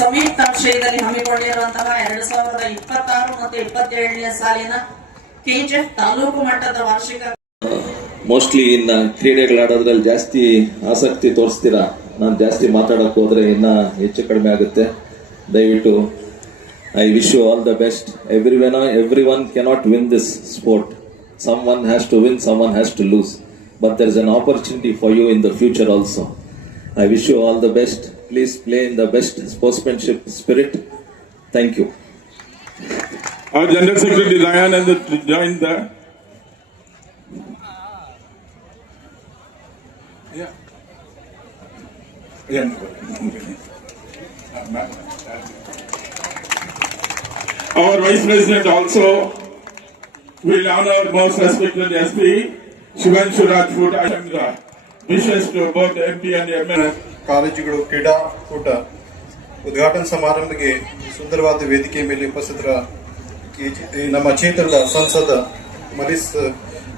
ಸಂಯುಕ್ತಾಶ್ರಯದಲ್ಲಿ ಹಮ್ಮಿಕೊಂಡಿರುವಂತಹ 2026 ಮತ್ತು 27ನೇ ಸಾಲಿನ ಕೆಜಿಎಫ್ ತಾಲೂಕು ಮಟ್ಟದ ವಾರ್ಷಿಕ ಮೋಸ್ಟ್ಲಿ ಇನ್ನ ಕ್ರೀಡೆಗಳಾಡೋದ್ರಲ್ಲಿ ಜಾಸ್ತಿ ಆಸಕ್ತಿ ತೋರಿಸ್ತೀರಾ. ನಾನು ಜಾಸ್ತಿ ಮಾತಾಡಕ್ ಹೋದ್ರೆ ಇನ್ನ ಹೆಚ್ಚು ಕಡಿಮೆ ಆಗುತ್ತೆ. ದಯವಿಟ್ಟು I wish you all the best. Everyone cannot win this sport. Someone has to win, someone has to lose. But there is an opportunity for you in the future also. I wish you all the best. Please play in the best sportsmanship spirit. Thank you. Our General Secretary Dayanand joined the. Our Vice President also will honor most respected SP Shivanshu Rajput and wishes to both MP and ML. ಕಾಲೇಜುಗಳು ಕ್ರೀಡಾಕೂಟ ಉದ್ಘಾಟನಾ ಸಮಾರಂಭಕ್ಕೆ ಸುಂದರವಾದ ವೇದಿಕೆ ಮೇಲೆ ಉಪಸ್ಥಿತರ ನಮ್ಮ ಕ್ಷೇತ್ರದ ಸಂಸದ ಮಲೀಸ್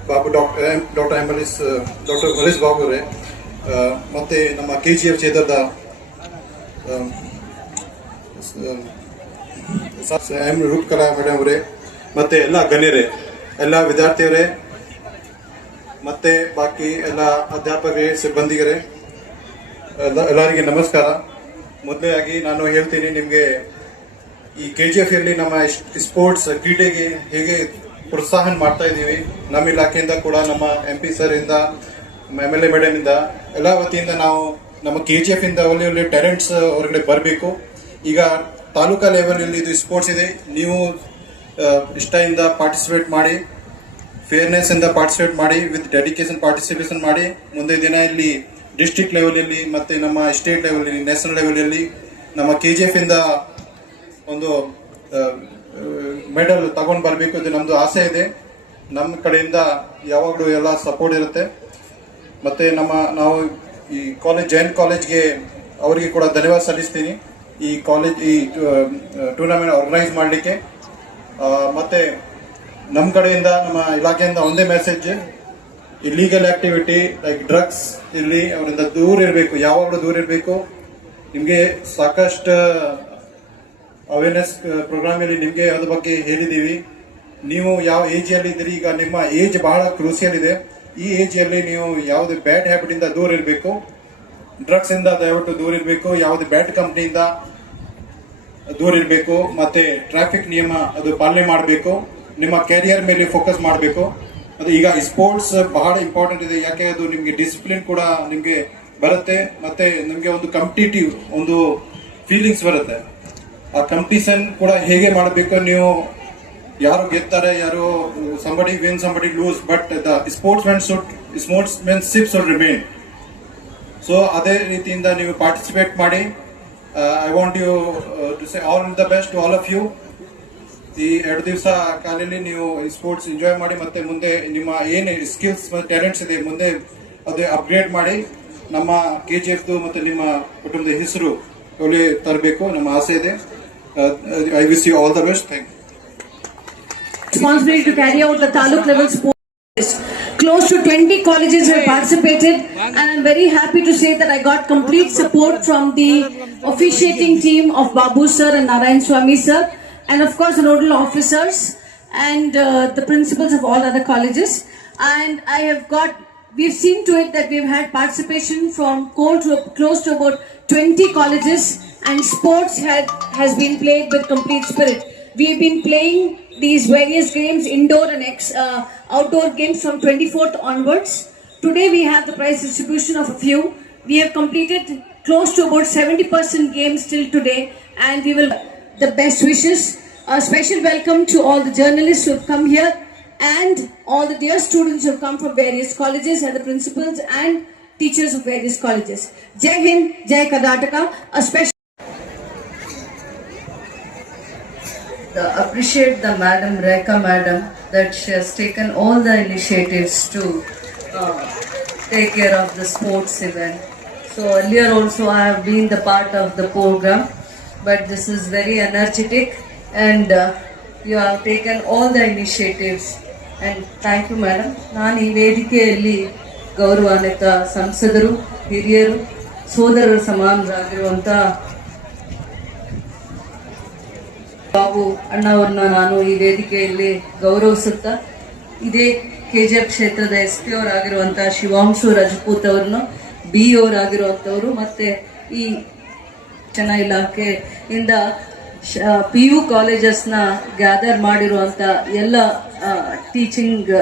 ಬಾಬು ಡಾಕ್ಟರ್ ಮಲೀಸ್ ಬಾಬು ಅವರೇ, ಮತ್ತೆ ನಮ್ಮ ಕೆಜಿಎಫ್ ಕ್ಷೇತ್ರದ ರೂಪಕಲಾ ಮೇಡಮ್ ಅವರೇ, ಮತ್ತೆ ಎಲ್ಲ ಗಣ್ಯರೇ, ಎಲ್ಲ ವಿದ್ಯಾರ್ಥಿಯವರೇ, ಮತ್ತೆ ಬಾಕಿ ಎಲ್ಲ ಅಧ್ಯಾಪಕರೇ, ಸಿಬ್ಬಂದಿಗರೇ, ಎಲ್ಲರಿಗೆ ನಮಸ್ಕಾರ. ಮೊದಲನೇದಾಗಿ ನಾನು ಹೇಳ್ತೀನಿ, ನಿಮಗೆ ಈ ಕೆಜಿಎಫ್ ಅಲ್ಲಿ ನಮ್ಮ ಸ್ಪೋರ್ಟ್ಸ್ ಕ್ರೀಡೆಗೆ ಹೇಗೆ ಪ್ರೋತ್ಸಾಹನ ಮಾಡ್ತಾ ಇದ್ದೀವಿ. ನಮ್ಮ ಇಲಾಖೆಯಿಂದ ಕೂಡ ನಮ್ಮ MP ಸರ್ ಇಂದ, MLA ಮೇಡಮ್ ಇಂದ, ಎಲ್ಲ ವತಿಯಿಂದ ನಾವು ನಮ್ಮ ಕೆಜಿಎಫ್ ಇಂದ ಒಳ್ಳೆ ಒಳ್ಳೆ ಟ್ಯಾಲೆಂಟ್ಸ್ ಹೊರಗಡೆ ಬರಬೇಕು. ಈಗ ತಾಲೂಕಾ ಲೆವೆಲ್ ಅಲ್ಲಿ ಇದು ಸ್ಪೋರ್ಟ್ಸ್ ಇದೆ, ನೀವು ಇಷ್ಟದಿಂದ ಪಾರ್ಟಿಸಿಪೇಟ್ ಮಾಡಿ, ಫೇರ್ನೆಸ್ ಇಂದ ಪಾರ್ಟಿಸಿಪೇಟ್ ಮಾಡಿ, ವಿತ್ ಡೆಡಿಕೇಶನ್ ಪಾರ್ಟಿಸಿಪೇಷನ್ ಮಾಡಿ. ಮುಂದೆ ದಿನ ಇಲ್ಲಿ ಡಿಸ್ಟ್ರಿಕ್ಟ್ ಲೆವೆಲ್ ಅಲ್ಲಿ ಮತ್ತೆ ನಮ್ಮ ಸ್ಟೇಟ್ ಲೆವೆಲ್ ಅಲ್ಲಿ, ನ್ಯಾಷನಲ್ ಲೆವೆಲ್ ಅಲ್ಲಿ ನಮ್ಮ ಕೆಜಿಎಫ್ ಇಂದ ಒಂದು ಮೆಡಲ್ ತಗೊಂಡು ಬರಬೇಕು, ಇದು ನಮ್ದು ಆಸೆ ಇದೆ. ನಮ್ಮ ಕಡೆಯಿಂದ ಯಾವಾಗಲೂ ಎಲ್ಲ ಸಪೋರ್ಟ್ ಇರುತ್ತೆ. ಮತ್ತೆ ನಾವು ಈ ಜೈನ್ ಕಾಲೇಜ್ಗೆ ಅವರಿಗೆ ಕೂಡ ಧನ್ಯವಾದ ಸಲ್ಲಿಸ್ತೀನಿ, ಈ ಟೂರ್ನಮೆಂಟ್ ಆರ್ಗನೈಸ್ ಮಾಡಲಿಕ್ಕೆ. ಮತ್ತೆ ನಮ್ಮ ಕಡೆಯಿಂದ, ನಮ್ಮ ಇಲಾಖೆಯಿಂದ ಒಂದೇ message, illegal activity like drugs ಇಲ್ಲಿ ಅವರಿಂದ ದೂರ ಇರಬೇಕು, ಯಾವಾಗಲೂ ದೂರ ಇರಬೇಕು. ನಿಮಗೆ ಸಾಕಷ್ಟು ಅವೇರ್ನೆಸ್ ಪ್ರೋಗ್ರಾಮ್ ಅಲ್ಲಿ ನಿಮಗೆ ಅದ್ರ ಬಗ್ಗೆ ಹೇಳಿದೀವಿ. ನೀವು ಯಾವ ಏಜ್ ಅಲ್ಲಿ ಇದ್ದೀರಿ, ಈಗ ನಿಮ್ಮ ಏಜ್ ಬಹಳ ಕ್ರೂಸಿಯಲ್ ಇದೆ. ಈ ಏಜ್ ಅಲ್ಲಿ ನೀವು ಯಾವುದೇ ಬ್ಯಾಡ್ ಹ್ಯಾಬಿಟ್ ಇಂದ ದೂರ ಇರಬೇಕು, ಡ್ರಗ್ಸ್ ಇಂದ ದಯವಿಟ್ಟು ದೂರ ಇರಬೇಕು, ಯಾವುದೇ ಬ್ಯಾಡ್ ಕಂಪ್ನಿಯಿಂದ ದೂರ ಇರಬೇಕು, ಮತ್ತೆ ಟ್ರಾಫಿಕ್ ನಿಯಮ ಅದು ಪಾಲನೆ ಮಾಡಬೇಕು, ನಿಮ್ಮ ಕ್ಯಾರಿಯರ್ ಮೇಲೆ ಫೋಕಸ್ ಮಾಡಬೇಕು. ಅದು ಈಗ ಸ್ಪೋರ್ಟ್ಸ್ ಬಹಳ ಇಂಪಾರ್ಟೆಂಟ್ ಇದೆ, ಯಾಕೆ ಅದು ನಿಮ್ಗೆ ಡಿಸಿಪ್ಲಿನ್ ಕೂಡ ನಿಮ್ಗೆ ಬರುತ್ತೆ, ಮತ್ತೆ ನಿಮ್ಗೆ ಒಂದು ಕಾಂಪಿಟೇಟಿವ್ ಒಂದು ಫೀಲಿಂಗ್ಸ್ ಬರುತ್ತೆ. ಆ ಕಾಂಪಿಟಿಷನ್ ಕೂಡ ಹೇಗೆ ಮಾಡಬೇಕು, ನೀವು ಯಾರು ಗೆಲ್ತಾರೆ, ಯಾರು somebody win somebody lose, but the sportsmanship should remain. So ಅದೇ ರೀತಿಯಿಂದ ನೀವು ಪಾರ್ಟಿಸಿಪೇಟ್ ಮಾಡಿ. I want you to say all the best to all of you. ಈ 2 ದಿವಸ ಕಾಲದಲ್ಲಿ ನೀವು ಸ್ಪೋರ್ಟ್ಸ್ ಎಂಜಾಯ್ ಮಾಡಿ, ಮತ್ತೆ ಮುಂದೆ ನಿಮ್ಮ ಏನು ಸ್ಕಿಲ್ಸ್ ಮತ್ತು ಟ್ಯಾಲೆಂಟ್ಸ್ ಇದೆ ಮುಂದೆ ಅದೇ ಅಪ್ಗ್ರೇಡ್ ಮಾಡಿ, ನಮ್ಮ ಕೆಜಿಎಫ್ ಮತ್ತೆ ನಿಮ್ಮ ಕುಟುಂಬದ ಹೆಸರು ಒಳ್ಳೆ ತರಬೇಕು, ನಮ್ಮ ಆಸೆ ಇದೆ. I wish you all the best. Thank you. Responsibility to carry out the taluk level sports. Close to 20 colleges have participated, and I'm very happy to say that I got complete support from the officiating team of Babu sir and Narayan Swami sir, and of course the nodal officers and the principals of all other colleges. And we've seen to it that we've had participation from close to about 20 colleges, and sports has been played with complete spirit. We've been playing these various games, indoor and outdoor games, from 24th onwards. Today we have the prize distribution of a few. We have completed close to about 70% games till today, and we will the best wishes. A special welcome to all the journalists who have come here, and all the dear students who have come from various colleges, and the principals and teachers of various colleges. Jai Hind, Jai Karnataka. A special appreciate the Madam Rekha Madam that she has taken all the initiatives to take care of the sports event. So earlier also I have been the part of the program, but this is very energetic, and you have taken all the initiatives, and thank you Madam. ನಾನು ಈ ವೇದಿಕೆಯಲ್ಲಿ ಗೌರವಾನ್ವಿತ ಸಂಸದರು, ಹಿರಿಯರು, ಸೋದರರ ಸಮಾನರಾಗಿರುವಂಥ ಬಾಬು ಅಣ್ಣವ್ರನ್ನ ನಾನು ಈ ವೇದಿಕೆಯಲ್ಲಿ ಗೌರವಿಸುತ್ತಾ ಇದೇ ಕೆಜಿಎಫ್ ಕ್ಷೇತ್ರದ SP ಅವರಾಗಿರುವಂತಹ ಶಿವಾಂಶು ರಜಪೂತ್ ಅವ್ರನ್ನು BO ಅವರಾಗಿರುವಂತವ್ರು ಮತ್ತೆ ಈ ಶಿಕ್ಷಣ ಇಲಾಖೆಯಿಂದ PU ಕಾಲೇಜಸ್ನ ಗ್ಯಾದರ್ ಮಾಡಿರುವಂತ ಎಲ್ಲ ಟೀಚಿಂಗ್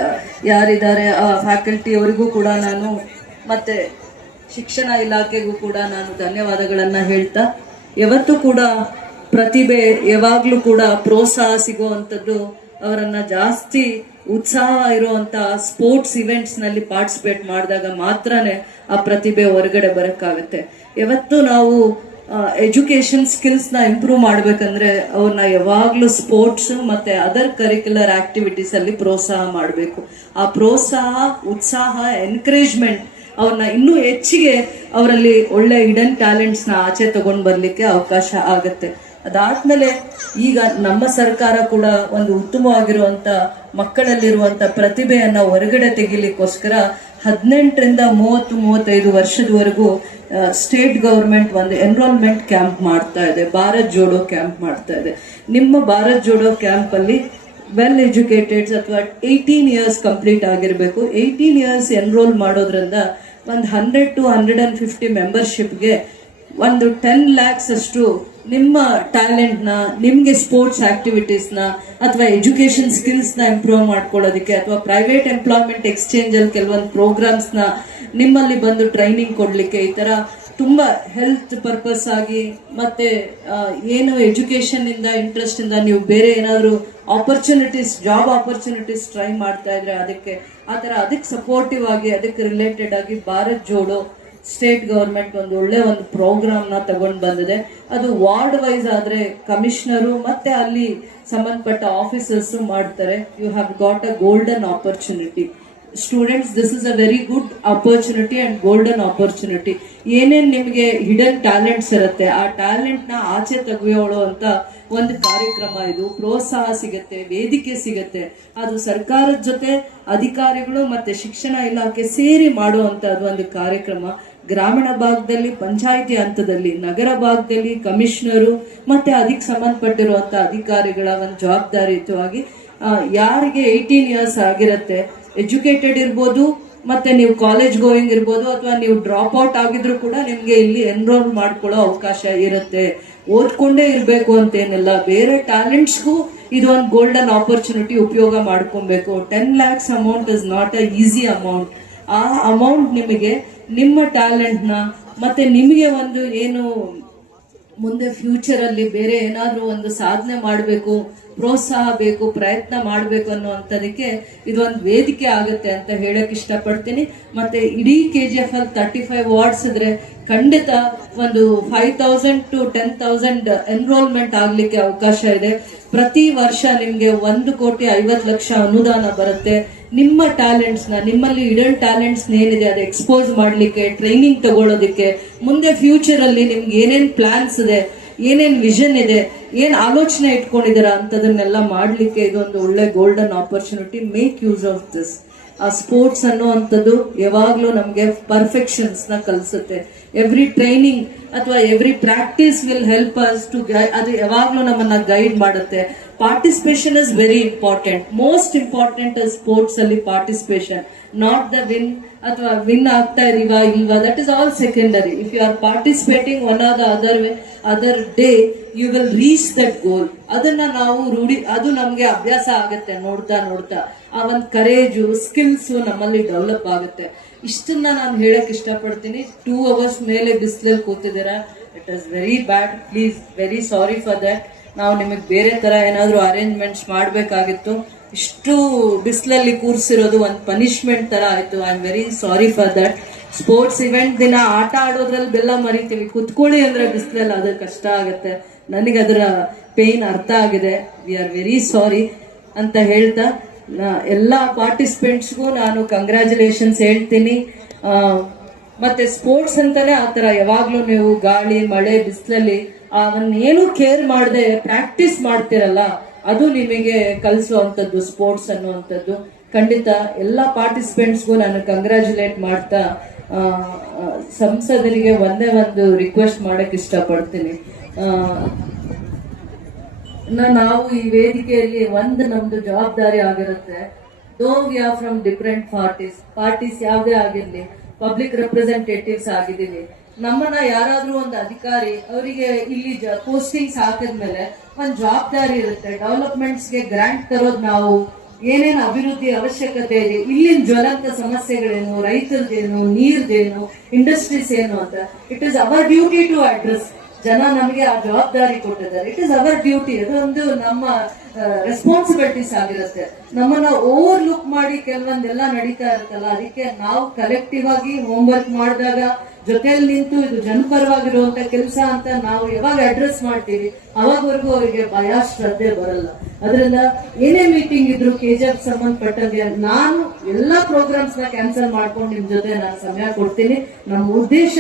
ಯಾರಿದ್ದಾರೆ ಆ ಫ್ಯಾಕಲ್ಟಿ ಅವರಿಗೂ ಕೂಡ ನಾನು ಮತ್ತೆ ಶಿಕ್ಷಣ ಇಲಾಖೆಗೂ ಕೂಡ ನಾನು ಧನ್ಯವಾದಗಳನ್ನ ಹೇಳ್ತಾ ಯಾವತ್ತೂ ಕೂಡ ಪ್ರತಿಭೆ ಯಾವಾಗ್ಲೂ ಕೂಡ ಪ್ರೋತ್ಸಾಹ ಸಿಗುವಂಥದ್ದು ಅವರನ್ನ ಜಾಸ್ತಿ ಉತ್ಸಾಹ ಇರುವಂತ ಸ್ಪೋರ್ಟ್ಸ್ ಇವೆಂಟ್ಸ್ ನಲ್ಲಿ ಪಾರ್ಟಿಸಿಪೇಟ್ ಮಾಡಿದಾಗ ಮಾತ್ರನೇ ಆ ಪ್ರತಿಭೆ ಹೊರಗಡೆ ಬರಕ್ಕಾಗತ್ತೆ. ಯಾವತ್ತು ನಾವು ಎಜುಕೇಶನ್ ಸ್ಕಿಲ್ಸ್ ನ ಇಂಪ್ರೂವ್ ಮಾಡ್ಬೇಕಂದ್ರೆ ಅವ್ರನ್ನ ಯಾವಾಗ್ಲೂ ಸ್ಪೋರ್ಟ್ಸ್ ಮತ್ತೆ ಅದರ್ ಕರಿಕ್ಯುಲರ್ ಆಕ್ಟಿವಿಟೀಸ್ ಅಲ್ಲಿ ಪ್ರೋತ್ಸಾಹ ಮಾಡಬೇಕು. ಆ ಪ್ರೋತ್ಸಾಹ, ಉತ್ಸಾಹ, ಎನ್ಕರೇಜ್ಮೆಂಟ್ ಅವ್ರನ್ನ ಇನ್ನೂ ಹೆಚ್ಚಿಗೆ ಅವರಲ್ಲಿ ಒಳ್ಳೆ ಹಿಡನ್ ಟ್ಯಾಲೆಂಟ್ಸ್ ನ ಆಚೆ ತಗೊಂಡ್ ಬರ್ಲಿಕ್ಕೆ ಅವಕಾಶ ಆಗತ್ತೆ. ಅದಾದ್ಮೇಲೆ ಈಗ ನಮ್ಮ ಸರ್ಕಾರ ಕೂಡ ಒಂದು ಉತ್ತಮವಾಗಿರುವಂತ ಮಕ್ಕಳಲ್ಲಿರುವಂತ ಪ್ರತಿಭೆಯನ್ನ ಹೊರಗಡೆ ತೆಗಿಲಿಕ್ಕೋಸ್ಕರ 18ರಿಂದ 30-35 ವರ್ಷದವರೆಗೂ ಸ್ಟೇಟ್ ಗವರ್ಮೆಂಟ್ ಒಂದು ಎನ್ರೋಲ್ಮೆಂಟ್ ಕ್ಯಾಂಪ್ ಮಾಡ್ತಾ ಇದೆ, ಭಾರತ್ ಜೋಡೋ ಕ್ಯಾಂಪ್ ಮಾಡ್ತಾ ಇದೆ. ನಿಮ್ಮ ಭಾರತ್ ಜೋಡೋ ಕ್ಯಾಂಪ್ ಅಲ್ಲಿ ವೆಲ್ ಎಜುಕೇಟೆಡ್ ಅಥವಾ 18 ಇಯರ್ಸ್ ಕಂಪ್ಲೀಟ್ ಆಗಿರ್ಬೇಕು. 18 ಇಯರ್ಸ್ ಎನ್ರೋಲ್ ಮಾಡೋದ್ರಿಂದ ಒಂದು 100 to 150 ಮೆಂಬರ್ಶಿಪ್ಗೆ ಒಂದು 10 lakhs ಅಷ್ಟು ನಿಮ್ಮ ಟ್ಯಾಲೆಂಟ್ ನ, ನಿಮ್ಗೆ ಸ್ಪೋರ್ಟ್ಸ್ ಆಕ್ಟಿವಿಟೀಸ್ ನ ಅಥವಾ ಎಜುಕೇಶನ್ ಸ್ಕಿಲ್ಸ್ ನ ಇಂಪ್ರೂವ್ ಮಾಡ್ಕೊಳ್ಳೋದಕ್ಕೆ ಅಥವಾ ಪ್ರೈವೇಟ್ ಎಂಪ್ಲಾಯ್ಮೆಂಟ್ ಎಕ್ಸ್ಚೇಂಜ್ ಅಲ್ಲಿ ಕೆಲವೊಂದು ಪ್ರೋಗ್ರಾಮ್ಸ್ ನ ನಿಮ್ಮಲ್ಲಿ ಬಂದು ಟ್ರೈನಿಂಗ್ ಕೊಡ್ಲಿಕ್ಕೆ, ಈ ತರ ತುಂಬಾ ಹೆಲ್ತ್ ಪರ್ಪಸ್ ಆಗಿ ಮತ್ತೆ ಏನು ಎಜುಕೇಶನ್ ಇಂದ ಇಂಟ್ರೆಸ್ಟ್ ಇಂದ ನೀವು ಬೇರೆ ಏನಾದ್ರು ಆಪರ್ಚುನಿಟೀಸ್, ಜಾಬ್ ಆಪರ್ಚುನಿಟೀಸ್ ಟ್ರೈ ಮಾಡ್ತಾ ಇದ್ರೆ ಅದಕ್ಕೆ ಅದಕ್ಕೆ ಸಪೋರ್ಟಿವ್ ಆಗಿ ಅದಕ್ಕೆ ರಿಲೇಟೆಡ್ ಆಗಿ ಭಾರತ್ ಜೋಡೋ ಸ್ಟೇಟ್ ಗವರ್ಮೆಂಟ್ ಒಂದು ಒಳ್ಳೆ ಒಂದು ಪ್ರೋಗ್ರಾಮ್ ನ ತಗೊಂಡ್ ಬಂದಿದೆ. ಅದು ವಾರ್ಡ್ ವೈಸ್ ಆದ್ರೆ ಕಮಿಷನರು ಮತ್ತೆ ಅಲ್ಲಿ ಸಂಬಂಧಪಟ್ಟ ಆಫೀಸರ್ಸ್ ಮಾಡ್ತಾರೆ. You have got a golden opportunity. Students, this is a very good opportunity and golden opportunity. ಏನೇನ್ ನಿಮ್ಗೆ ಹಿಡನ್ ಟ್ಯಾಲೆಂಟ್ಸ್ ಇರುತ್ತೆ ಆ ಟ್ಯಾಲೆಂಟ್ ನ ಆಚೆ ತೆಗೆಯೋಳು ಅಂತ ಒಂದು ಕಾರ್ಯಕ್ರಮ ಇದು. ಪ್ರೋತ್ಸಾಹ ಸಿಗತ್ತೆ, ವೇದಿಕೆ ಸಿಗತ್ತೆ. ಅದು ಸರ್ಕಾರದ ಜೊತೆ ಅಧಿಕಾರಿಗಳು ಮತ್ತೆ ಶಿಕ್ಷಣ ಇಲಾಖೆ ಸೇರಿ ಮಾಡುವಂತದ್ದು ಒಂದು ಕಾರ್ಯಕ್ರಮ. ಗ್ರಾಮೀಣ ಭಾಗದಲ್ಲಿ ಪಂಚಾಯಿತಿ ಹಂತದಲ್ಲಿ, ನಗರ ಭಾಗದಲ್ಲಿ ಕಮಿಷನರು ಮತ್ತೆ ಅದಕ್ಕೆ ಸಂಬಂಧಪಟ್ಟಿರುವಂತ ಅಧಿಕಾರಿಗಳ ಒಂದು ಜವಾಬ್ದಾರಿಯುತವಾಗಿ ಯಾರಿಗೆ 18 ಇಯರ್ಸ್ ಆಗಿರತ್ತೆ, ಎಜುಕೇಟೆಡ್ ಇರ್ಬೋದು ಮತ್ತೆ ನೀವು ಕಾಲೇಜ್ ಗೋಯಿಂಗ್ ಇರ್ಬೋದು ಅಥವಾ ನೀವು ಡ್ರಾಪ್ ಔಟ್ ಆಗಿದ್ರು ಕೂಡ ನಿಮ್ಗೆ ಇಲ್ಲಿ ಎನ್ರೋಲ್ ಮಾಡ್ಕೊಳ್ಳೋ ಅವಕಾಶ ಇರುತ್ತೆ. ಓದ್ಕೊಂಡೇ ಇರ್ಬೇಕು ಅಂತೇನಿಲ್ಲ, ಬೇರೆ ಟ್ಯಾಲೆಂಟ್ಸ್ಗೂ ಇದು ಒಂದು ಗೋಲ್ಡನ್ ಆಪರ್ಚುನಿಟಿ ಉಪಯೋಗ ಮಾಡ್ಕೊಬೇಕು. 10 lakhs amount is not a easy amount. ಆ ಅಮೌಂಟ್ ನಿಮಗೆ ನಿಮ್ಮ ಟ್ಯಾಲೆಂಟ್ ನ ಮತ್ತೆ ನಿಮಗೆ ಒಂದು ಏನು ಮುಂದೆ ಫ್ಯೂಚರ್ ಅಲ್ಲಿ ಬೇರೆ ಏನಾದ್ರೂ ಒಂದು ಸಾಧನೆ ಮಾಡಬೇಕು, ಪ್ರೋತ್ಸಾಹ ಬೇಕು, ಪ್ರಯತ್ನ ಮಾಡಬೇಕು ಅನ್ನುವಂಥದಕ್ಕೆ ಇದೊಂದು ವೇದಿಕೆ ಆಗುತ್ತೆ ಅಂತ ಹೇಳಕ್ ಇಷ್ಟಪಡ್ತೀನಿ. ಮತ್ತೆ ಇಡೀ KGF ಅಲ್ಲಿ 35 ವಾರ್ಡ್ಸ್ ಇದ್ರೆ ಖಂಡಿತ ಒಂದು 5,000 to 10,000 ಎನ್ರೋಲ್ಮೆಂಟ್ ಆಗ್ಲಿಕ್ಕೆ ಅವಕಾಶ ಇದೆ. ಪ್ರತಿ ವರ್ಷ ನಿಮ್ಗೆ 1,50,00,000 ಅನುದಾನ ಬರುತ್ತೆ. ನಿಮ್ಮ ಟ್ಯಾಲೆಂಟ್ಸ್ ನ, ನಿಮ್ಮಲ್ಲಿ ಹಿಡನ್ ಟ್ಯಾಲೆಂಟ್ಸ್ ಏನಿದೆ ಅದು ಎಕ್ಸ್ಪೋಸ್ ಮಾಡ್ಲಿಕ್ಕೆ, ಟ್ರೈನಿಂಗ್ ತಗೊಳ್ಳೋದಿಕ್ಕೆ, ಮುಂದೆ ಫ್ಯೂಚರ್ ಅಲ್ಲಿ ನಿಮ್ಗೆ ಏನೇನ್ ಪ್ಲಾನ್ಸ್ ಇದೆ, ಏನೇನ್ ವಿಷನ್ ಇದೆ, ಏನ್ ಆಲೋಚನೆ ಇಟ್ಕೊಂಡಿದ್ದೀರಾ ಅಂತದನ್ನೆಲ್ಲ ಮಾಡ್ಲಿಕ್ಕೆ ಇದೊಂದು ಒಳ್ಳೆ golden opportunity. Make use of this. ಆ ಸ್ಪೋರ್ಟ್ಸ್ ಅನ್ನುವಂಥದ್ದು ಯಾವಾಗ್ಲೂ ನಮ್ಗೆ ಪರ್ಫೆಕ್ಷನ್ಸ್ ನ ಕಲಿಸುತ್ತೆ. ಎವ್ರಿ ಟ್ರೈನಿಂಗ್ ಅಥವಾ every practice will help us to ಅದು ಯಾವಾಗ್ಲೂ ನಮ್ಮನ್ನ ಗೈಡ್ ಮಾಡುತ್ತೆ. Participation is very important. Most important sports ಅಲ್ಲಿ ಪಾರ್ಟಿಸಿಪೇಷನ್, ನಾಟ್ ದ ವಿನ್ ಅಥವಾ ವಿನ್ ಆಗ್ತಾ ಇದೀವಾ ಇಲ್ವಾ, that is all secondary. If you are participating one or the other day you will reach that goal. ಅದನ್ನ ನಾವು ಅದು ನಮ್ಗೆ ಅಭ್ಯಾಸ ಆಗುತ್ತೆ. ನೋಡ್ತಾ ನೋಡ್ತಾ ಆ ಒಂದು ಕರೇಜು, ಸ್ಕಿಲ್ಸ್ ನಮ್ಮಲ್ಲಿ ಡೆವಲಪ್ ಆಗುತ್ತೆ. ಇಷ್ಟನ್ನ ನಾನು ಹೇಳಕ್ ಇಷ್ಟಪಡ್ತೀನಿ. 2 hours ಮೇಲೆ ಬಿಸಿಲಲ್ಲಿ ಕೂತಿದ್ದೀರಾ, it is very bad. Please, very sorry for that. ನಾವು ನಿಮಗೆ ಬೇರೆ ತರ ಏನಾದ್ರು ಅರೇಂಜ್ಮೆಂಟ್ಸ್ ಮಾಡ್ಬೇಕಾಗಿತ್ತು. ಇಷ್ಟು ಬಿಸಿಲಲ್ಲಿ ಕೂರ್ಸಿರೋದು ಒಂದು ಪನಿಷ್ಮೆಂಟ್ ತರ ಆಯ್ತು. I am very sorry for that. Sports event ದಿನ ಆಟ ಆಡೋದ್ರಲ್ಲಿ ಬೆಲ್ಲ ಮರಿತೀವಿ, ಕುತ್ಕೊಳ್ಳಿ ಅಂದ್ರೆ ಬಿಸಿಲಲ್ಲಿ ಅದು ಕಷ್ಟ ಆಗುತ್ತೆ. ನನಗೆ ಅದರ ಪೇನ್ ಅರ್ಥ ಆಗಿದೆ. ವಿ ಆರ್ ವೆರಿ ಸಾರಿ ಅಂತ ಹೇಳ್ತಾ ಎಲ್ಲಾ ಪಾರ್ಟಿಸಿಪೆಂಟ್ಸ್ಗೂ ನಾನು ಕಂಗ್ರ್ಯಾಚುಲೇಷನ್ಸ್ ಹೇಳ್ತೀನಿ. ಮತ್ತೆ ಸ್ಪೋರ್ಟ್ಸ್ ಅಂತಾನೆ ಆತರ ಯಾವಾಗ್ಲೂ ನೀವು ಗಾಳಿ, ಮಳೆ, ಬಿಸಿಲಲ್ಲಿ ಅವನ್ನೇನು ಕೇರ್ ಮಾಡದೆ ಪ್ರಾಕ್ಟೀಸ್ ಮಾಡ್ತಿರಲ್ಲ, ಅದು ನಿಮಗೆ ಕಲಿಸುವಂತದ್ದು ಸ್ಪೋರ್ಟ್ಸ್ ಅನ್ನುವಂಥದ್ದು. ಖಂಡಿತ ಎಲ್ಲಾ ಪಾರ್ಟಿಸಿಪೆಂಟ್ಸ್ಗೂ ನಾನು ಕಂಗ್ರ್ಯಾಚುಲೇಟ್ ಮಾಡ್ತಾ ಸಂಸದರಿಗೆ ಒಂದೇ ಒಂದು ರಿಕ್ವೆಸ್ಟ್ ಮಾಡಕ್ ಇಷ್ಟಪಡ್ತೀನಿ. ನಾವು ಈ ವೇದಿಕೆಯಲ್ಲಿ ಒಂದು ನಮ್ದು ಜವಾಬ್ದಾರಿ ಆಗಿರುತ್ತೆ. ದೋ we are from different parties ಯಾವುದೇ ಆಗಿರ್ಲಿ, ಪಬ್ಲಿಕ್ ರೆಪ್ರೆಸೆಂಟೇಟಿವ್ಸ್ ಆಗಿದ್ದೀವಿ. ನಮ್ಮನ್ನ ಯಾರಾದ್ರೂ ಒಂದು ಅಧಿಕಾರಿ ಅವರಿಗೆ ಇಲ್ಲಿ ಪೋಸ್ಟಿಂಗ್ಸ್ ಹಾಕಿದ್ಮೇಲೆ ಒಂದು ಜವಾಬ್ದಾರಿ ಇರುತ್ತೆ. ಡೆವಲಪ್ಮೆಂಟ್ಸ್ಗೆ ಗ್ರಾಂಟ್ ತರೋದು ನಾವು, ಏನೇನು ಅಭಿವೃದ್ಧಿ ಅವಶ್ಯಕತೆ ಇದೆ, ಇಲ್ಲಿನ ಜ್ವಲಂತ ಸಮಸ್ಯೆಗಳೇನು, ರೈತರದೇನು, ನೀರ್ದೇನು, ಇಂಡಸ್ಟ್ರೀಸ್ ಏನು ಅಂತ it is our duty to address. ಜನ ನಮಗೆ ಆ ಜವಾಬ್ದಾರಿ ಕೊಟ್ಟಿದ್ದಾರೆ. It is our duty. ಅದೊಂದು ನಮ್ಮ ರೆಸ್ಪಾನ್ಸಿಬಿಲಿಟೀಸ್ ಆಗಿರುತ್ತೆ. ನಮ್ಮನ್ನ ಓವರ್ ಲುಕ್ ಮಾಡಿ ಕೆಲವೊಂದೆಲ್ಲ ನಡೀತಾ ಇರುತ್ತಲ್ಲ, ಅದಕ್ಕೆ ನಾವು ಕಲೆಕ್ಟಿವ್ ಆಗಿ ಹೋಮ್ ವರ್ಕ್ ಮಾಡಿದಾಗ ಜೊತೆಯಲ್ಲಿ ನಿಂತು ಇದು ಜನಪರವಾಗಿರುವಂತ ಕೆಲಸ ಅಂತ ನಾವು ಯಾವಾಗ ಅಡ್ರೆಸ್ ಮಾಡ್ತೀವಿ ಅವಾಗವರೆಗೂ ಅವರಿಗೆ ಭಯ ಶ್ರದ್ಧೆ ಬರಲ್ಲ. ಅದರಿಂದ ಏನೇ ಮೀಟಿಂಗ್ ಇದ್ರು KGF ಸಂಬಂಧಪಟ್ಟಂಗೆ ನಾನು ಎಲ್ಲಾ ಪ್ರೋಗ್ರಾಮ್ಸ್ ನ ಕ್ಯಾನ್ಸಲ್ ಮಾಡ್ಕೊಂಡು ನಿಮ್ ಜೊತೆ ನಾನು ಸಮಯ ಕೊಡ್ತೀನಿ. ನಮ್ಮ ಉದ್ದೇಶ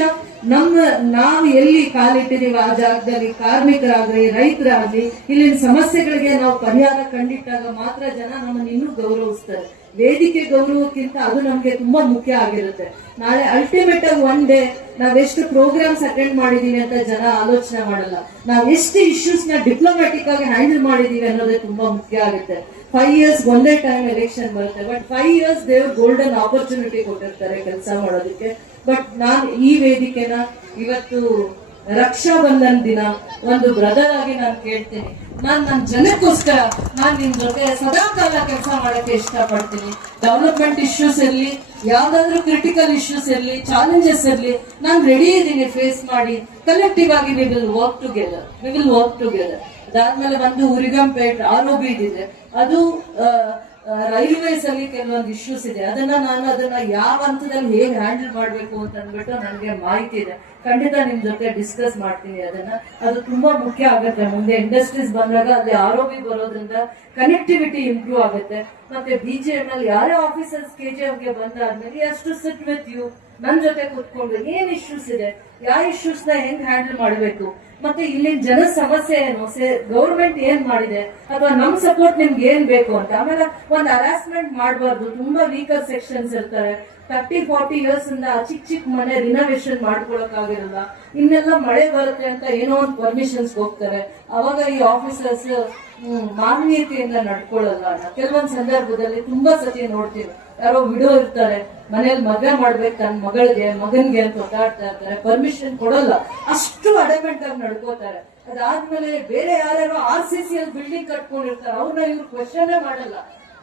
ನಾವು ಎಲ್ಲಿ ಕಾಲಿಟ್ಟಿದೀವಿ ಆ ಜಾಗದಲ್ಲಿ ಕಾರ್ಮಿಕರಾಗ್ಲಿ, ರೈತರಾಗ್ಲಿ, ಇಲ್ಲಿನ ಸಮಸ್ಯೆಗಳಿಗೆ ನಾವು ಪರಿಹಾರ ಕಂಡಿಟ್ಟಾಗ ಮಾತ್ರ ಜನ ನಮ್ಮನ್ನು ಇನ್ನೂ ಗೌರವಿಸ್ತಾರೆ. ವೇದಿಕೆ ಗೌರವಕ್ಕಿಂತ ಅದು ನಮ್ಗೆ ತುಂಬಾ ಮುಖ್ಯ ಆಗಿರುತ್ತೆ. ನಾಳೆ ಅಲ್ಟಿಮೇಟ್ ಆಗಿ ಒನ್ ಡೇ ನಾವೆಷ್ಟು ಪ್ರೋಗ್ರಾಮ್ಸ್ ಅಟೆಂಡ್ ಮಾಡಿದೀವಿ ಅಂತ ಜನ ಆಲೋಚನೆ ಮಾಡಲ್ಲ. ನಾವ್ ಎಷ್ಟು ಇಶ್ಯೂಸ್ ನ ಡಿಪ್ಲೊಮ್ಯಾಟಿಕ್ ಆಗಿ ಹ್ಯಾಂಡಲ್ ಮಾಡಿದೀವಿ ಅನ್ನೋದೇ ತುಂಬಾ ಮುಖ್ಯ ಆಗುತ್ತೆ. 5 years ಒಂದೇ ಟೈಮ್ ಎಲೆಕ್ಷನ್ ಬರುತ್ತೆ, ಬಟ್ 5 years ದೇವ್ರು ಗೋಲ್ಡನ್ ಆಪರ್ಚುನಿಟಿ ಕೊಟ್ಟಿರ್ತಾರೆ ಕೆಲಸ ಮಾಡೋದಕ್ಕೆ. ಬಟ್ ನಾನು ಈ ವೇದಿಕೆನ ಇವತ್ತು ರಕ್ಷಾ ಬಂಧನ್ ದಿನ ಒಂದು ಬ್ರದರ್ ಆಗಿ ನಾನು ಕೇಳ್ತೀನಿ, ನಾನ್ ನನ್ನ ಜನಕ್ಕೋಸ್ಕರ ನಾನ್ ನಿಮ್ ಜೊತೆ ಸದಾ ಕಾಲ ಕೆಲಸ ಮಾಡಕ್ಕೆ ಇಷ್ಟಪಡ್ತೀನಿ. ಡೆವಲಪ್ಮೆಂಟ್ ಇಶ್ಯೂಸ್ ಇರ್ಲಿ, ಯಾವ್ದಾದ್ರು ಕ್ರಿಟಿಕಲ್ ಇಶ್ಯೂಸ್ ಇರ್ಲಿ, ಚಾಲೆಂಜಸ್ ಇರ್ಲಿ, ನಾನ್ ರೆಡಿ ಇದ್ದೀನಿ ಫೇಸ್ ಮಾಡಿ. ಕಲೆಕ್ಟಿವ್ ಆಗಿ ವಿ ವಿಲ್ ವರ್ಕ್ ಟುಗೆದರ್. ಅದಾದ್ಮೇಲೆ ಒಂದು ಉರಿಗಂಪೇಟ್ ROB ಇದೆ, ಅದು ರೈಲ್ವೇಸ್ ಅಲ್ಲಿ ಕೆಲವೊಂದು ಇಶ್ಯೂಸ್ ಇದೆ. ಅದನ್ನ ಯಾವ ಹಂತದಲ್ಲಿ ಹೇಗೆ ಹ್ಯಾಂಡಲ್ ಮಾಡ್ಬೇಕು ಅಂತ ಅಂದ್ಬಿಟ್ಟು ನನಗೆ ಮಾಹಿತಿ ಇದೆ. ಖಂಡಿತ ನಿಮ್ ಜೊತೆ ಡಿಸ್ಕಸ್ ಮಾಡ್ತೀನಿ. ಅದು ತುಂಬಾ ಮುಖ್ಯ ಆಗುತ್ತೆ. ಮುಂದೆ ಇಂಡಸ್ಟ್ರೀಸ್ ಬಂದಾಗ ಅಲ್ಲಿ ROB ಬರೋದ್ರಿಂದ ಕನೆಕ್ಟಿವಿಟಿ ಇಂಪ್ರೂವ್ ಆಗುತ್ತೆ. ಮತ್ತೆ BGM ಅಲ್ಲಿ ಯಾರೇ ಆಫೀಸರ್ಸ್ KGF ಗೆ ಬಂದಾದ್ಮೇಲೆ ಅಷ್ಟು ಸಿಟ್ ವಿತ್ ಯು, ನನ್ ಜೊತೆ ಕೂತ್ಕೊಂಡು ಏನ್ ಇಶ್ಯೂಸ್ ಇದೆ, ಯಾವ ಇಶ್ಯೂಸ್ ನ ಹೆಂಗ್ ಹ್ಯಾಂಡಲ್ ಮಾಡಬೇಕು, ಮತ್ತೆ ಇಲ್ಲಿನ ಜನ ಸಮಸ್ಯೆ ಏನು, ಗೌರ್ಮೆಂಟ್ ಏನ್ ಮಾಡಿದೆ, ಅಥವಾ ನಮ್ ಸಪೋರ್ಟ್ ನಿಮ್ಗೆ ಏನ್ ಬೇಕು ಅಂತ. ಆಮೇಲೆ ಒಂದ್ ಹರಾಸ್ಮೆಂಟ್ ಮಾಡಬಾರ್ದು. ತುಂಬಾ ವೀಕರ್ ಸೆಕ್ಷನ್ಸ್ ಇರ್ತಾರೆ. 30-40 years ಇಂದ ಚಿಕ್ಕ ಮನೆ ರಿನೋವೇಷನ್ ಮಾಡ್ಕೊಳಕ್ ಆಗಿರಲ್ಲ. ಇನ್ನೆಲ್ಲ ಮಳೆ ಬರುತ್ತೆ ಅಂತ ಏನೋ ಒಂದು ಪರ್ಮಿಷನ್ಸ್ ಹೋಗ್ತಾರೆ. ಅವಾಗ ಈ ಆಫೀಸರ್ಸ್ ಮಾನವೀಯತೆಯಿಂದ ನಡ್ಕೊಳ್ಳಲ್ಲ. ಕೆಲವೊಂದ್ ಸಂದರ್ಭದಲ್ಲಿ ತುಂಬಾ ಸತಿ ನೋಡ್ತೀವಿ, ಯಾರೋ ವಿಡೋ ಇರ್ತಾರೆ, ಮನೇಲಿ ಮದುವೆ ಮಾಡ್ಬೇಕು ತನ್ನ ಮಗನ್ಗೆ ಅಂತ ಒತ್ತಾಡ್ತಾ ಇರ್ತಾರೆ, ಪರ್ಮಿಷನ್ ಕೊಡಲ್ಲ, ಅಷ್ಟು ಅಡಮೆಂಟ್ ಆಗಿ ನಡ್ಕೋತಾರೆ. ಅದಾದ್ಮೇಲೆ ಬೇರೆ ಯಾರ್ಯಾರೋ RCCL ಬಿಲ್ಡಿಂಗ್ ಕಟ್ಕೊಂಡಿರ್ತಾರೆ, ಅವ್ರನ್ನ ಇವ್ರು ಕ್ವೆಶನ್ ಮಾಡಲ್ಲ.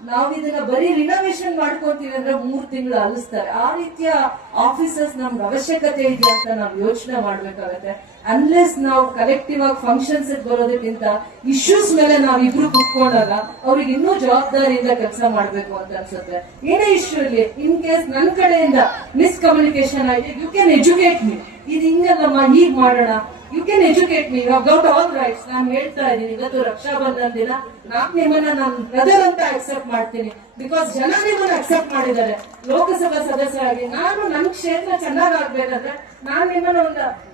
ನಾವ್ ಇದನ್ನ ಬರೀ ರಿನೋವೇಷನ್ ಮಾಡ್ಕೊಂತೀವಿ ಅಂದ್ರೆ 3 ತಿಂಗಳು ಅಲಿಸ್ತಾರೆ. ಆ ರೀತಿಯ ಆಫೀಸರ್ಸ್ ನಮ್ಗೆ ಅವಶ್ಯಕತೆ ಇದೆ ಅಂತ ನಾವು ಯೋಚನೆ ಮಾಡ್ಬೇಕಾಗತ್ತೆ. ಅನ್ಲೆಸ್ ನಾವು ಕಲೆಕ್ಟಿವ್ ಆಗಿ ಫಂಕ್ಷನ್ಸ್ ಬರೋದಕ್ಕಿಂತ ಇಶ್ಯೂಸ್ ಮೇಲೆ ನಾವ್ ಇಬ್ರು ಕುತ್ಕೊಂಡಾಗ ಅವ್ರಿಗೆ ಇನ್ನೂ ಜವಾಬ್ದಾರಿಯಿಂದ ಕೆಲಸ ಮಾಡ್ಬೇಕು ಅಂತ ಅನ್ಸುತ್ತೆ. ಏನೇ ಇಶ್ಯೂ ಇರ್ಲಿ, ಇನ್ ಕೇಸ್ ನನ್ ಕಡೆಯಿಂದ ಮಿಸ್ಕಮ್ಯುನಿಕೇಶನ್ ಆಗಿದೆ, ಯು ಕ್ಯಾನ್ ಎಜುಕೇಟ್ ಮೀ. ಇದು ಹಿಂಗಲ್ಲಮ್ಮ, ಹೀಗ್ ಮಾಡೋಣ, you can educate me, you have got all rights. ನಾನು ಹೇಳ್ತಾ ಇದ್ದೀನಿ, ಇವತ್ತು ರಕ್ಷಾ ಬಂಧನ್ ದಿನ ನಾನ್ ನಿಮ್ಮನ್ನ ನನ್ನ ಬ್ರದರ್ ಅಂತ ಅಕ್ಸೆಪ್ಟ್ ಮಾಡ್ತೀನಿ. ಬಿಕಾಸ್ ಜನ ನಿಮ್ಮನ್ನ ಅಕ್ಸೆಪ್ಟ್ ಮಾಡಿದ್ದಾರೆ. ಲೋಕಸಭಾ ಸದಸ್ಯರಾಗಿ ನಾನು ನನ್ನ ಕ್ಷೇತ್ರ ಚೆನ್ನಾಗಾಗ್ಬೇಕಾದ್ರೆ ನಾನ್ ನಿಮ್ಮನ್ನ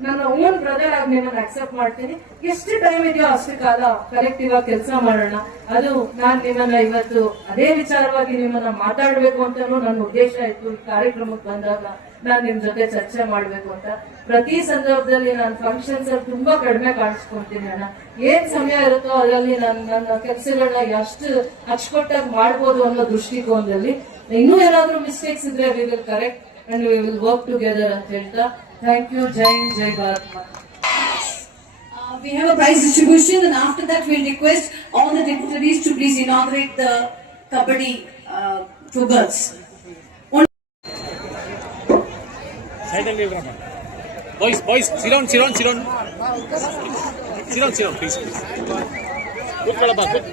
ನನ್ನ ಓನ್ ಬ್ರದರ್ ಆಗಿ ನಿಮ್ಮನ್ನ ಅಕ್ಸೆಪ್ಟ್ ಮಾಡ್ತೀನಿ. ಎಷ್ಟು ಟೈಮ್ ಇದೆಯೋ ಅಷ್ಟು ಕಾಲ ಕಲೆಕ್ಟಿವ್ ಆಗಿ ಕೆಲಸ ಮಾಡೋಣ. ಅದು ನಾನ್ ನಿಮ್ಮನ್ನ ಇವತ್ತು ಅದೇ ವಿಚಾರವಾಗಿ ನಿಮ್ಮನ್ನ ಮಾತಾಡ್ಬೇಕು ಅಂತಾನು ನನ್ನ ಉದ್ದೇಶ ಇತ್ತು. ಈ ಕಾರ್ಯಕ್ರಮಕ್ಕೆ ಬಂದಾಗ ನಾನ್ ನಿಮ್ ಜೊತೆ ಚರ್ಚೆ ಮಾಡ್ಬೇಕು ಅಂತ. ಪ್ರತಿ ಸಂದರ್ಭದಲ್ಲಿ ನಾನು ಫಂಕ್ಷನ್ಸ್ ಅಲ್ಲಿ ತುಂಬಾ ಕಡಿಮೆ ಕಾಣಿಸ್ಕೊಂತೀನಿ ಅಣ್ಣ. ಏನ್ ಸಮಯ ಇರುತ್ತೋ ಅದರಲ್ಲಿ ನನ್ನ ಕೆಲಸಗಳನ್ನ ಎಷ್ಟು ಅಚ್ಚುಕಟ್ಟಾಗಿ ಮಾಡ್ಬೋದು ಅನ್ನೋ ದೃಷ್ಟಿಕೋನದಲ್ಲಿ ಇನ್ನೂ ಏನಾದ್ರೂ ಮಿಸ್ಟೇಕ್ಸ್ ಇದ್ರೆ we will correct and we will work together ಅಂತ ಹೇಳ್ತಾ ಥ್ಯಾಂಕ್ ಯು. ಜೈ Bharat Mata. We have a prize distribution, and after that we'll request all the dignitaries to please inaugurate the Kabaddi for girls. Boys, sit down, please. Good, Kalaba, good.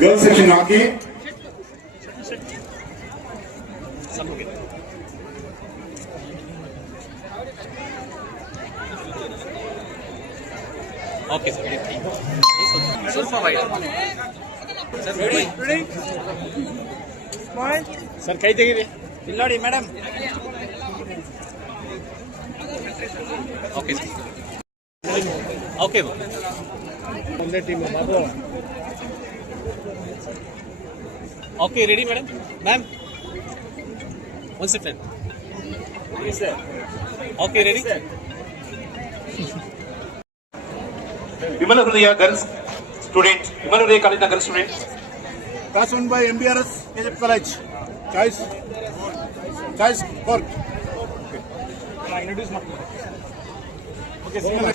Girls section आगे. Okay, sir. Super wide. Sir, ready? Smile. Sir, ಕೈ ತೆಗೀರಿ. ಇಲ್ಲಿ ನೋಡಿ madam. Okay, sir. Okay, ಒಂದೇ team Babu. Okay, ready, madam? Ma'am? One second. Yes, sir. Okay, ready? ವಿಮಲ ಹೃದಯ girls student, ವಿಮಲ ಹೃದಯ ಕಾಲೇಜಿನ girls student. Class 1 by MBRS KJF College. Choice 4. Introduce my. Okay, single.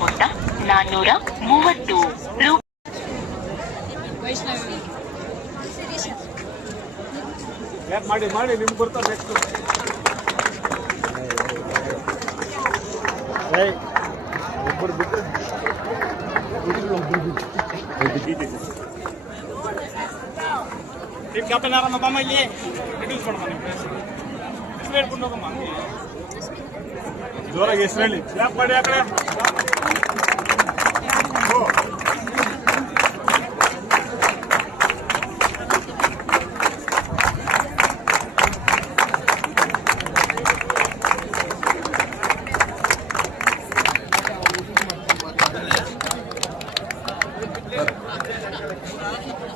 ಮೊತ್ತ 430 ರೂ. ಮಾಡಿ ನಿಮ್ಗೆ ಬರ್ತಾರೆ ನೆಕ್ಸ್ಟ್. ಒಬ್ಬರು ಬಿಟ್ಟು ಟೀಮ್ ಕ್ಯಾಪ್ಟನ್ ಯಾರಮ್ಮ ಬಾಮ ಇಲ್ಲಿ ಇಂಟ್ರೊಡ್ಯೂಸ್ ಮಾಡಮ್ಮ ನಿಮ್ಮ ಹೆಸರು ಹೇಳ್ಕೊಂಡು ಹೋಗಮ್ಮ ಹಂಗೆ ಜೋರಾಗಿ ಹೆಸರು ಹೇಳಿ ಕ್ಲಾಪ್ ಮಾಡಿ ಆ ಕಡೆ.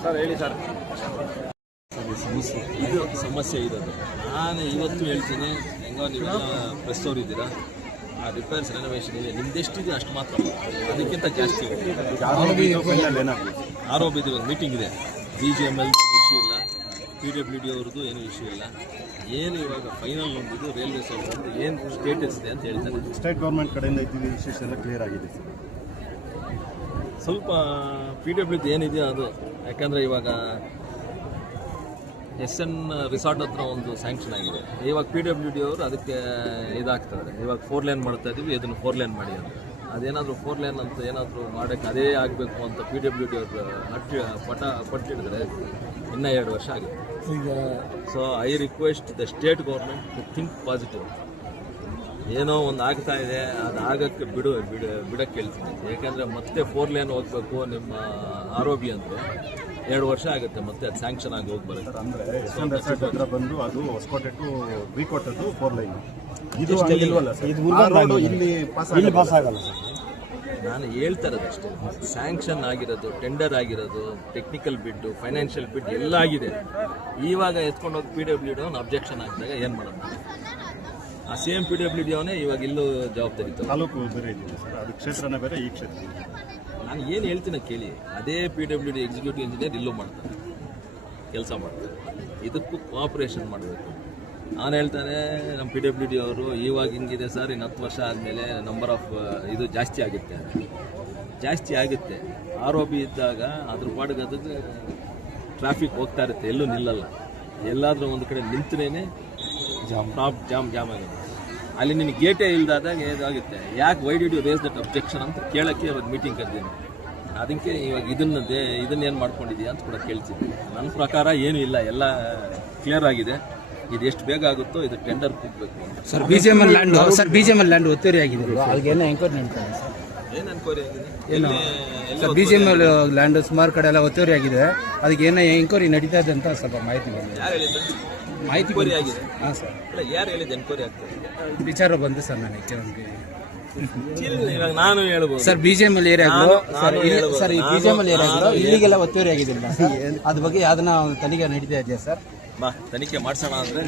ಸರ್ ಹೇಳಿ ಸರ್. ಇದು ಸಮಸ್ಯೆ ಇರೋದು. ನಾನು ಇವತ್ತು ಹೇಳ್ತೀನಿ, ಹೆಂಗೋ ನೀವೆಲ್ಲ ಪ್ರೆಸ್ ಅವ್ರು ಇದ್ದೀರಾ, ಆ ರಿಪೇರ್ಸ್ ರೆನೋವೇಷನ್ ಇದೆ, ನಿಮ್ದೆಷ್ಟಿದೆ ಅಷ್ಟು ಮಾತ್ರ, ಅದಕ್ಕಿಂತ ಜಾಸ್ತಿ ಆರೋಪಿದು ಒಂದು ಮೀಟಿಂಗ್ ಇದೆ. BGML ಇಶ್ಯೂ ಇಲ್ಲ, PWD ಅವ್ರದ್ದು ಏನೂ ಇಶ್ಯೂ ಇಲ್ಲ. ಏನು ಇವಾಗ ಫೈನಲ್ ಒಂದಿದ್ದು ರೈಲ್ವೇಸ್ ಅವ್ರದ್ದು ಏನು ಸ್ಟೇಟಸ್ ಇದೆ ಅಂತ ಹೇಳ್ತಾರೆ. ಸ್ಟೇಟ್ ಗೌರ್ಮೆಂಟ್ ಕಡೆಯಿಂದ ಇದ್ದೀವಿ, ಇಶ್ಯೂಸ್ ಎಲ್ಲ ಕ್ಲಿಯರ್ ಆಗಿದೆ ಸರ್. ಸ್ವಲ್ಪ PWD ಏನಿದೆಯೋ ಅದು, ಯಾಕಂದರೆ ಇವಾಗ SN ರಿಸಾರ್ಟ್ ಹತ್ರ ಒಂದು ಸ್ಯಾಂಕ್ಷನ್ ಆಗಿದೆ. ಇವಾಗ PWD ಅವರು ಅದಕ್ಕೆ ಇದಾಗ್ತಾರೆ. ಇವಾಗ 4 ಲೇನ್ ಮಾಡ್ತಾ ಇದ್ದೀವಿ, ಇದನ್ನು 4 ಲೇನ್ ಮಾಡಿ ಅಂತ. ಅದೇನಾದರೂ 4 ಲೇನ್ ಅಂತ ಏನಾದರೂ ಮಾಡೋಕ್ಕೆ ಅದೇ ಆಗಬೇಕು ಅಂತ PWD ಅವರು ಪಟ್ಟಿಡಿದ್ರೆ ಇನ್ನೂ 2 ವರ್ಷ ಆಗುತ್ತೆ. So I request the state government to think positive. ಏನೋ ಒಂದು ಆಗ್ತಾ ಇದೆ, ಅದು ಆಗಕ್ಕೆ ಬಿಡಕ್ಕೆ ಹೇಳ್ತೀನಿ. ಯಾಕೆಂದರೆ ಮತ್ತೆ 4 ಲೇನ್ ಹೋಗಬೇಕು ನಿಮ್ಮ ROB ಅಂದರೆ 2 ವರ್ಷ ಆಗುತ್ತೆ, ಮತ್ತೆ ಅದು ಸ್ಯಾಂಕ್ಷನ್ ಆಗಿ ಹೋಗಿ ಬರುತ್ತೆ. ಅಂದರೆ ರೆಸಾರ್ಟ್ ಹತ್ರ ಬಂದು ಅದು ಹೊಸಕೋಟೆ ಟು ವಿಕೋಟದ್ದು 4 ಲೈನ್ ಇದು ಇಲ್ವಲ್ಲ ಸರ್, ಇಲ್ಲಿ ಪಾಸ್ ಆಗಲ್ಲ ಸರ್. ನಾನು ಹೇಳ್ತಾ ಇರೋದಷ್ಟೇ, ಸ್ಯಾಂಕ್ಷನ್ ಆಗಿರೋದು, ಟೆಂಡರ್ ಆಗಿರೋದು, ಟೆಕ್ನಿಕಲ್ ಬಿಡ್, ಫೈನಾನ್ಷಿಯಲ್ ಬಿಡ್ ಎಲ್ಲ ಆಗಿದೆ. ಇವಾಗ ಎತ್ಕೊಂಡೋಗಿ PWD ಅವನು ಅಬ್ಜೆಕ್ಷನ್ ಆಗಿದಾಗ ಏನು ಮಾಡೋದು? ಆ ಸೇಮ್ PWD ಅವನೇ ಇವಾಗ ಇಲ್ಲೂ ಜವಾಬ್ದಾರಿ ಇತ್ತು. ತಾಲೂಕು ಬೇರೆ ಇದೆ ಸರ್, ಅದು ಕ್ಷೇತ್ರನೇ ಬೇರೆ, ಈ ಕ್ಷೇತ್ರ. ನಾನು ಏನು ಹೇಳ್ತೀನಿ ಕೇಳಿ, ಅದೇ PWD ಎಕ್ಸಿಕ್ಯೂಟಿವ್ ಇಂಜಿನಿಯರ್ ಇಲ್ಲೂ ಮಾಡ್ತಾರೆ, ಕೆಲಸ ಮಾಡ್ತಾರೆ. ಇದಕ್ಕೂ ಕೋಆಪ್ರೇಷನ್ ಮಾಡಬೇಕು. ನಾನು ಹೇಳ್ತಾನೆ, ನಮ್ಮ PWD ಅವರು ಇವಾಗ ಹಿಂಗಿದೆ ಸರ್, ಇನ್ನು 10 ವರ್ಷ ಆದಮೇಲೆ ನಂಬರ್ ಆಫ್ ಇದು ಜಾಸ್ತಿ ಆಗುತ್ತೆ. ROB ಇದ್ದಾಗ ಅದ್ರ ಪಾಡಿಗೆ ಅದಕ್ಕೆ ಟ್ರಾಫಿಕ್ ಹೋಗ್ತಾ ಇರುತ್ತೆ, ಎಲ್ಲೂ ನಿಲ್ಲಲ್ಲ. ಎಲ್ಲಾದರೂ ಒಂದು ಕಡೆ ನಿಂತರೇನೆ ಜಾಮ್ ಆಗುತ್ತೆ. ಅಲ್ಲಿ ನಿನಗೆ ಗೇಟೇ ಇಲ್ದಾದಾಗ ಇದಾಗುತ್ತೆ. ಯಾಕೆ why did you raise that objection ಅಂತ ಕೇಳೋಕ್ಕೆ ಅವತ್ತು ಮೀಟಿಂಗ್ ಕರೆದಿನಿ. ಅದಕ್ಕೆ ಇವಾಗ ಇದನ್ನೇನು ಮಾಡ್ಕೊಂಡಿದ್ದೀಯ ಅಂತ ಕೂಡ ಕೇಳ್ತಿದ್ದೆ. ನನ್ನ ಪ್ರಕಾರ ಏನೂ ಇಲ್ಲ, ಎಲ್ಲ ಕ್ಲಿಯರ್ ಆಗಿದೆ. ಇದು ಎಷ್ಟು ಬೇಗ ಆಗುತ್ತೋ ಇದು ಟೆಂಡರ್ ಕೂಗಬೇಕು. ಸರ್ BGML ಲ್ಯಾಂಡ್ ಒತ್ತುವರಿ ಆಗಿದೆ, ಅದಕ್ಕೆ ಏನೋ ಎಂಕ್ವೈರಿ ನಡೀತಾ ಸರ್. ಏನು ಎನ್ಕ್ವೈರಿ ಆಗಿದೆ? ಸರ್ BGML ಲ್ಯಾಂಡ್ ಸುಮಾರು ಕಡೆ ಎಲ್ಲ ಒತ್ತುವರಿ ಆಗಿದೆ, ಅದಕ್ಕೆ ಏನೋ ಎಂಕ್ವೈರಿ ನಡೀತಾ ಇದೆ ಅಂತ ಸ್ವಲ್ಪ ಮಾಹಿತಿ ಬಂದಿದೆ. ಯಾರು ಹೇಳಿದ್ದು? ಮಾಹಿತಿ ಆಗಿದೆ? ಹಾಂ ಸರ್. ಇಲ್ಲ, ಯಾರು ಹೇಳಿದ್ದು ಎನ್ಕ್ವೈರಿ ಆಗ್ತದೆ? ವಿಚಾರ ಬಂದು ಸರ್ ನನಗೆ ಇವಾಗ ನಾನು ಹೇಳ್ಬೋದು ಸರ್, BGML ಏರಿಯಾಗಳು ಸರ್, ಈ BGML ಏರಿಯಾಗಳು ಇಲ್ಲಿಗೆಲ್ಲ ಒತ್ತುವರಿ ಆಗಿದ್ದಿಲ್ಲ ಸರ್, ಅದ್ರ ಬಗ್ಗೆ ಯಾವ್ದನ್ನ ತನಿಖೆ ನಡೀತಾ ಇದೆಯಾ ಸರ್? ತನಿಖೆ ಮಾಡ್ಸೋಣ ಅಂದರೆ